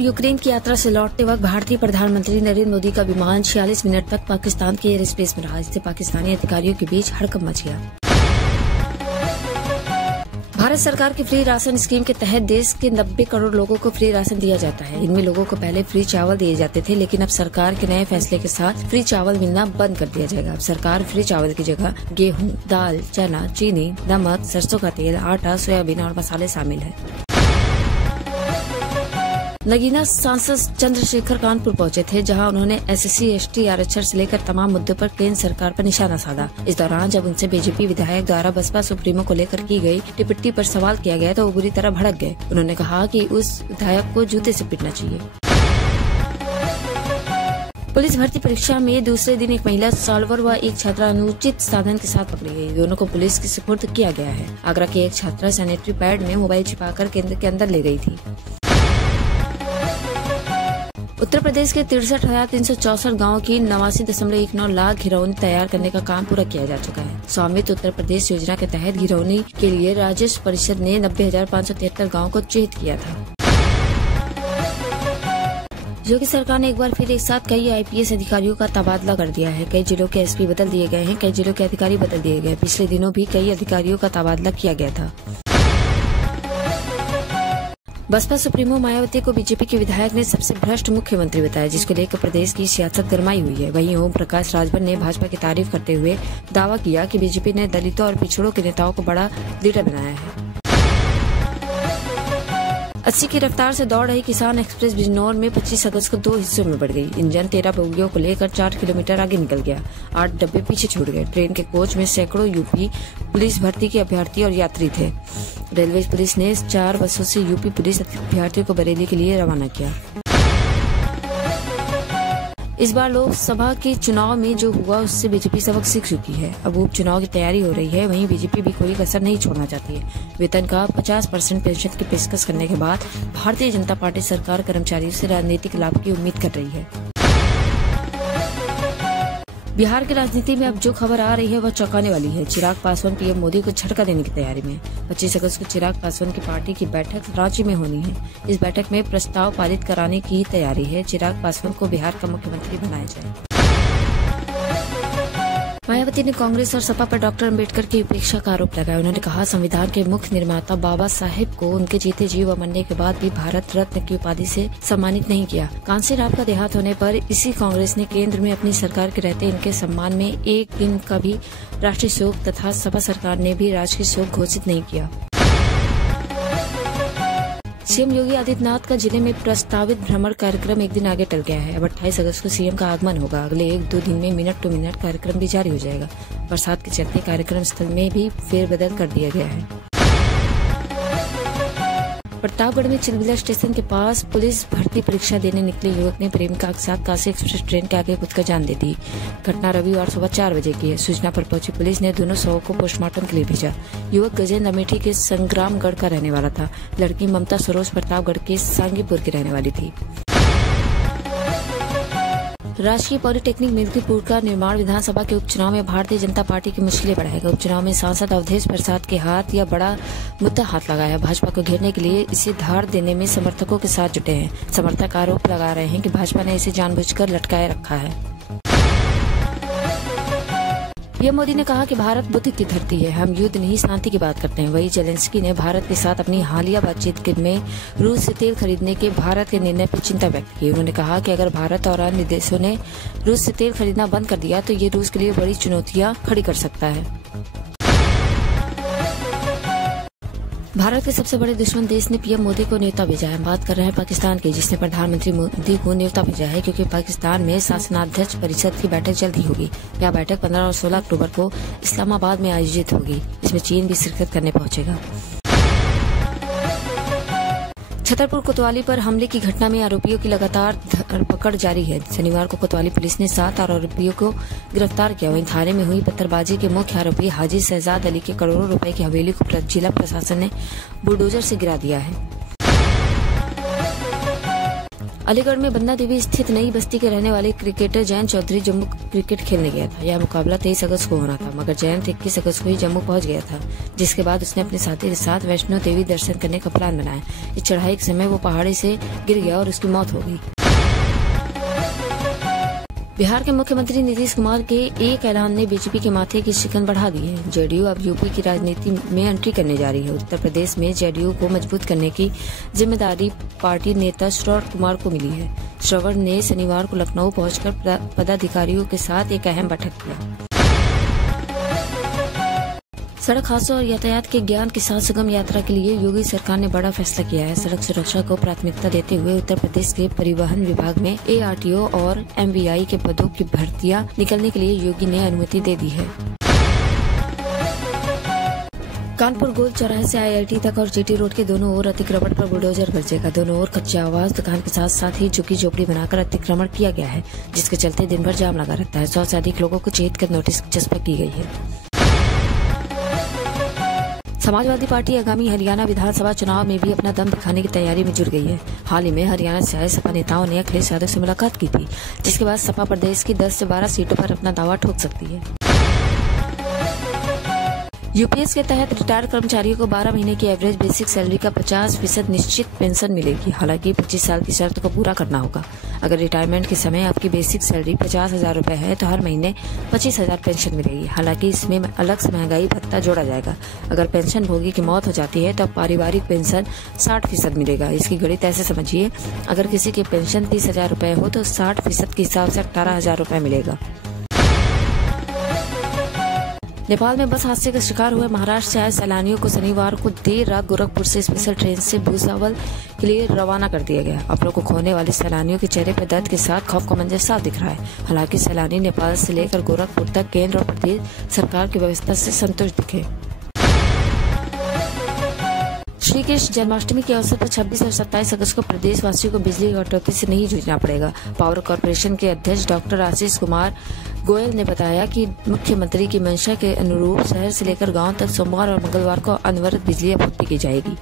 Ukraine की यात्रा से लौटते वक्त भारतीय प्रधानमंत्री नरेंद्र मोदी का विमान 46 मिनट तक पाकिस्तान के एयर स्पेस में रहा। इससे पाकिस्तानी अधिकारियों के बीच हड़कंप मच गया। भारत सरकार की फ्री राशन स्कीम के तहत देश के 90 करोड़ लोगों को फ्री राशन दिया जाता है। इनमें लोगों को पहले फ्री चावल दिए जाते थे, लेकिन अब सरकार के नए फैसले के साथ फ्री चावल मिलना बंद कर दिया जाएगा। अब सरकार फ्री चावल की जगह गेहूं, दाल, चना, चीनी, नमक, सरसों का तेल, आटा, सोयाबीन और मसाले शामिल है। नगीना सांसद चंद्रशेखर कानपुर पहुंचे थे, जहां उन्होंने SC ST आरक्षण से लेकर तमाम मुद्दों पर केंद्र सरकार पर निशाना साधा। इस दौरान जब उनसे बीजेपी विधायक द्वारा बसपा सुप्रीमो को लेकर की गई टिप्पणी पर सवाल किया गया तो वो बुरी तरह भड़क गए। उन्होंने कहा कि उस विधायक को जूते से पीटना चाहिए। पुलिस भर्ती परीक्षा में दूसरे दिन एक महिला सॉल्वर व एक छात्रा अनुचित साधन के साथ पकड़ी गई। दोनों को पुलिस के सुपुर्द किया गया है। आगरा की एक छात्रा सैनिटरी पैड में मोबाइल छिपाकर केंद्र के अंदर ले गई थी। उत्तर प्रदेश के 63,364 गाँव की 89.19 लाख घिरौनी तैयार करने का काम पूरा किया जा चुका है। स्वामित्व उत्तर प्रदेश योजना के तहत घिरौनी के लिए राजस्व परिषद ने 90,573 गाँव को चिन्हित किया था। योगी सरकार ने एक बार फिर एक साथ कई IPS अधिकारियों का तबादला कर दिया है। कई जिलों के SP बदल दिए गए हैं, कई जिलों के अधिकारी बदल दिए गए। पिछले दिनों भी कई अधिकारियों का तबादला किया गया था। बसपा सुप्रीमो मायावती को बीजेपी के विधायक ने सबसे भ्रष्ट मुख्यमंत्री बताया, जिसको लेकर प्रदेश की सियासत गरमाई हुई है। वहीं ओम प्रकाश राजभर ने भाजपा की तारीफ करते हुए दावा किया कि बीजेपी ने दलितों और पिछड़ों के नेताओं को बड़ा लीडर बनाया है। 80 की रफ्तार से दौड़ रही किसान एक्सप्रेस बिजनौर में 25 अगस्त को 2 हिस्सों में बढ़ गई। इंजन 13 बोगियों को लेकर 4 किलोमीटर आगे निकल गया। 8 डब्बे पीछे छूट गए। ट्रेन के कोच में सैकड़ों यूपी पुलिस भर्ती के अभ्यर्थी और यात्री थे। रेलवे पुलिस ने 4 बसों से यूपी पुलिस अभ्यर्थियों को बरेली के लिए रवाना किया। इस बार लोकसभा के चुनाव में जो हुआ उससे बीजेपी सबक सीख चुकी है। अब उपचुनाव की तैयारी हो रही है। वहीं बीजेपी भी कोई कसर नहीं छोड़ना चाहती है। वेतन का 50% पेंशन की पेशकश करने के बाद भारतीय जनता पार्टी सरकार कर्मचारियों से राजनीतिक लाभ की उम्मीद कर रही है। बिहार की राजनीति में अब जो खबर आ रही है वह चौंकाने वाली है। चिराग पासवान PM मोदी को झटका देने की तैयारी में। 25 अगस्त को चिराग पासवान की पार्टी की बैठक रांची में होनी है। इस बैठक में प्रस्ताव पारित कराने की तैयारी है। चिराग पासवान को बिहार का मुख्यमंत्री बनाया जाए। मायावती ने कांग्रेस और सपा पर डॉक्टर अंबेडकर की उपेक्षा का आरोप लगाया। उन्होंने कहा, संविधान के मुख्य निर्माता बाबा साहेब को उनके जीते जी व मरने के बाद भी भारत रत्न की उपाधि से सम्मानित नहीं किया। कांसी राव का देहांत होने पर इसी कांग्रेस ने केंद्र में अपनी सरकार के रहते इनके सम्मान में एक दिन का भी राष्ट्रीय शोक तथा सपा सरकार ने भी राजकीय शोक घोषित नहीं किया। CM योगी आदित्यनाथ का जिले में प्रस्तावित भ्रमण कार्यक्रम एक दिन आगे टल गया है। अब 28 अगस्त को CM का आगमन होगा। अगले 1-2 दिन में मिनट टू मिनट कार्यक्रम भी जारी हो जाएगा। बरसात के चलते कार्यक्रम स्थल में भी फेरबदल कर दिया गया है। प्रतापगढ़ में चिलबिला स्टेशन के पास पुलिस भर्ती परीक्षा देने निकले युवक ने प्रेमिका के साथ काशी एक्सप्रेस ट्रेन के आगे कूदकर जान दे दी। घटना रविवार सुबह 4 बजे की है। सूचना पर पहुंची पुलिस ने दोनों शवों को पोस्टमार्टम के लिए भेजा। युवक गजेंद्र अमेठी के संग्रामगढ़ का रहने वाला था। लड़की ममता सरोज प्रतापगढ़ के सांगीपुर की रहने वाली थी। राजकीय पॉलिटेक्निक मिल्कीपुर का निर्माण विधानसभा के उपचुनाव में भारतीय जनता पार्टी की मुश्किलें बढ़ाएगा। उपचुनाव में सांसद अवधेश प्रसाद के हाथ या बड़ा मुद्दा हाथ लगा है। भाजपा को घेरने के लिए इसे धार देने में समर्थकों के साथ जुटे हैं। समर्थक आरोप लगा रहे हैं कि भाजपा ने इसे जानबूझकर लटकाए रखा है। PM मोदी ने कहा कि भारत बुद्ध की धरती है। हम युद्ध नहीं शांति की बात करते हैं। वही जेलेंस्की ने भारत के साथ अपनी हालिया बातचीत में रूस से तेल खरीदने के भारत के निर्णय पर चिंता व्यक्त की। उन्होंने कहा कि अगर भारत और अन्य देशों ने रूस से तेल खरीदना बंद कर दिया तो ये रूस के लिए बड़ी चुनौतियां खड़ी कर सकता है। भारत के सबसे बड़े दुश्मन देश ने PM मोदी को न्योता भेजा है। बात कर रहे हैं पाकिस्तान की, जिसने प्रधानमंत्री मोदी को न्योता भेजा है क्योंकि पाकिस्तान में शासनाध्यक्ष परिषद की बैठक जल्द ही होगी। यह बैठक 15 और 16 अक्टूबर को इस्लामाबाद में आयोजित होगी। इसमें चीन भी शिरकत करने पहुंचेगा। छतरपुर कोतवाली पर हमले की घटना में आरोपियों की लगातार धरपकड़ जारी है। शनिवार को कोतवाली पुलिस ने 7 आरोपियों को गिरफ्तार किया। वहीं थाने में हुई पत्थरबाजी के मुख्य आरोपी हाजी शहजाद अली के करोड़ों रुपए की हवेली को जिला प्रशासन ने बुलडोजर से गिरा दिया है। अलीगढ़ में बन्ना देवी स्थित नई बस्ती के रहने वाले क्रिकेटर जयंत चौधरी जम्मू क्रिकेट खेलने गया था। यह मुकाबला 23 अगस्त को होना था, मगर जयंत 21 अगस्त को ही जम्मू पहुंच गया था, जिसके बाद उसने अपने साथी के साथ वैष्णो देवी दर्शन करने का प्लान बनाया। इस चढ़ाई के समय वो पहाड़ी से गिर गया और उसकी मौत हो गई। बिहार के मुख्यमंत्री नीतीश कुमार के एक ऐलान ने बीजेपी के माथे की शिकन बढ़ा दी है। जेडीयू अब यूपी की राजनीति में एंट्री करने जा रही है। उत्तर प्रदेश में जेडीयू को मजबूत करने की जिम्मेदारी पार्टी नेता श्रवण कुमार को मिली है। श्रवण ने शनिवार को लखनऊ पहुंचकर पदाधिकारियों के साथ एक अहम बैठक किया। सड़क हादसों और यातायात के ज्ञान के साथ सुगम यात्रा के लिए योगी सरकार ने बड़ा फैसला किया है। सड़क सुरक्षा को प्राथमिकता देते हुए उत्तर प्रदेश के परिवहन विभाग में ARTO और MVI के पदों की भर्तियां निकलने के लिए योगी ने अनुमति दे दी है। कानपुर गोल चौराहे से IIT तक और GT रोड के दोनों ओर अतिक्रमण पर बुलडोजर गरजेगा। दोनों ओर कच्चे आवास दुकान के साथ साथ ही झुग्गी झोपड़ी बनाकर अतिक्रमण किया गया है, जिसके चलते दिन भर जाम लगा रहता है। 100 से अधिक लोगों को चेत कर नोटिस चस्पा की गई है। समाजवादी पार्टी आगामी हरियाणा विधानसभा चुनाव में भी अपना दम दिखाने की तैयारी में जुट गई है। हाल ही में हरियाणा से आए सपा नेताओं ने अखिलेश यादव से मुलाकात की थी, जिसके बाद सपा प्रदेश की 10 से 12 सीटों पर अपना दावा ठोक सकती है। यूपीएस के तहत रिटायर कर्मचारियों को 12 महीने की एवरेज बेसिक सैलरी का 50% निश्चित पेंशन मिलेगी। हालांकि 25 साल की शर्त को पूरा करना होगा। अगर रिटायरमेंट के समय आपकी बेसिक सैलरी 50,000 रुपए है तो हर महीने 25,000 पेंशन मिलेगी। हालांकि इसमें अलग से महंगाई भत्ता जोड़ा जाएगा। अगर पेंशन भोगी की मौत हो जाती है तो पारिवारिक पेंशन 60% मिलेगा। इसकी गणित ऐसे समझिए, अगर किसी की पेंशन 30,000 रुपए हो तो 60% के हिसाब से 18,000 रुपए मिलेगा। नेपाल में बस हादसे का शिकार हुए महाराष्ट्र से आए सैलानियों को शनिवार को देर रात गोरखपुर से स्पेशल ट्रेन से भुसावल के लिए रवाना कर दिया गया। अपनों को खोने वाले सैलानियों के चेहरे पर दर्द के साथ खौफ का मंजर साफ दिख रहा है। हालांकि सैलानी नेपाल से लेकर गोरखपुर तक केंद्र और प्रदेश सरकार की व्यवस्था से संतुष्ट दिखे। श्री कृष्ण जन्माष्टमी के अवसर पर 26 और 27 अगस्त को प्रदेशवासियों को बिजली कटौती से नहीं जूझना पड़ेगा। पावर कॉर्पोरेशन के अध्यक्ष डॉक्टर आशीष कुमार गोयल ने बताया कि मुख्यमंत्री की मंशा के अनुरूप शहर से लेकर गांव तक सोमवार और मंगलवार को अनवरत बिजली आपूर्ति की जाएगी।